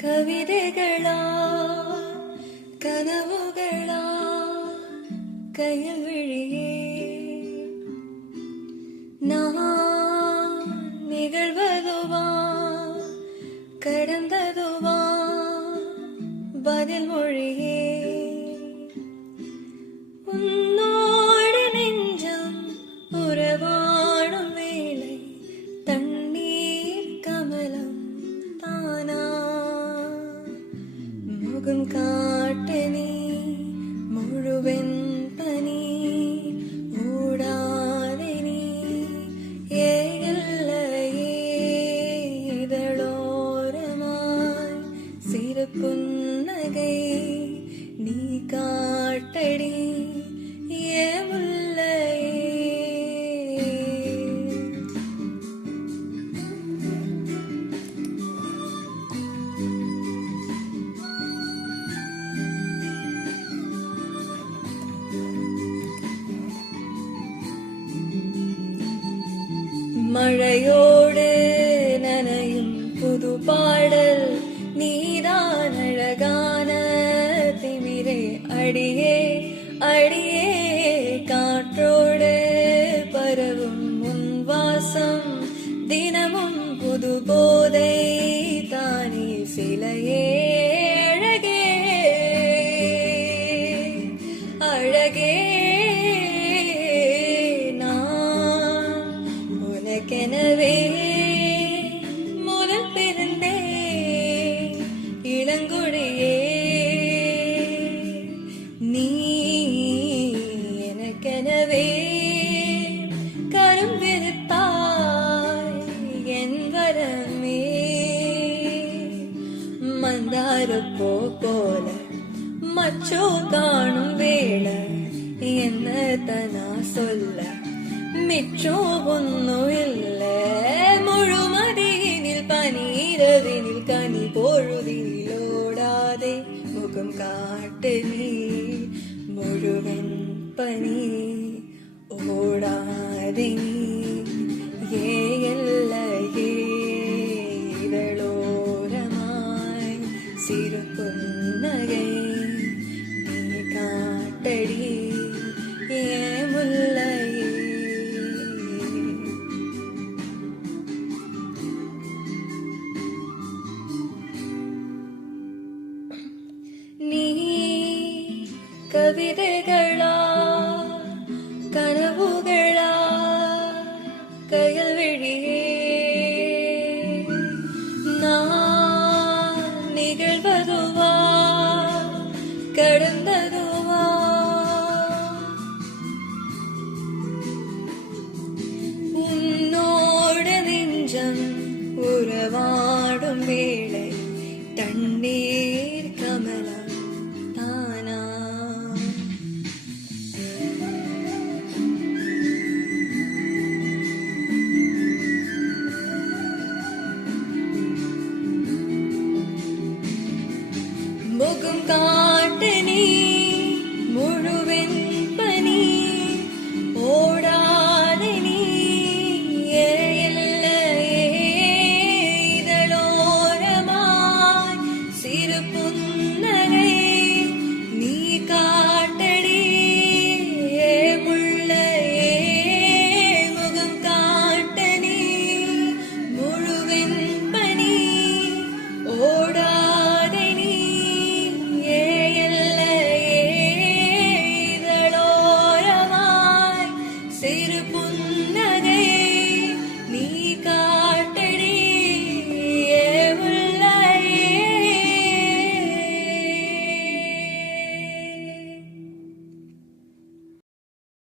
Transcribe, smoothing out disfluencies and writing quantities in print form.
கவிதைகளா கனவுகளா கையில் விழியே நான் நிகழ்வதுவா கடந்ததுவா பதில் மொழியே உன்னோடு நெஞ்சம் உறவாடும் வேளை தண்ணீர் கமலம் தானா முகம் காட்டு நீ முழுவென் பனி ஓடாதே நீ ஏல்லையே இதழோரமாய் சிறு புன்னகை நீ காட்டடி ஏ முல்லையே மழையோடு நனையும் புது பாடல் நீதான் அழகான திமிரே அடியே அடியே காற்றோடு பரவும் உன் வாசம் தினமும் புது போதை தானே சிலையே அழகே அழகே எனவே முதல் பிறந்தே இளங்குடியே நீ எனக்கெனவே கரும் விருத்தாய் என் வரமே மந்தாரப்போ போல மச்சோ காணும் வேளை என்ன தனா சொல்ல மிச்சோ ஒன்னும் இல்ல முழுமதியினில் பனீரவினில் கனி பொழுதினில் ஓடாதே முகம் காட்டு நீ முழுவன் பனி ஓடாதே நீ ஏ எல்லையே இதழோரமாய் சிறு புன்னகை நீ காட்டடி ஏ முல்லையே நீ கவிதைகளா கனவுகளா கையில் விழியே நான் நிகழ்வதுவா கடந்ததுவா உன்னோடு நெஞ்சம் உறவாடும் வேளை தண்ணீர் கமலம் தானா முகம் காட்டு நீ முழுவென் பனி ஓடாதே நீ இதழோரமாய் சிறு புன்னகை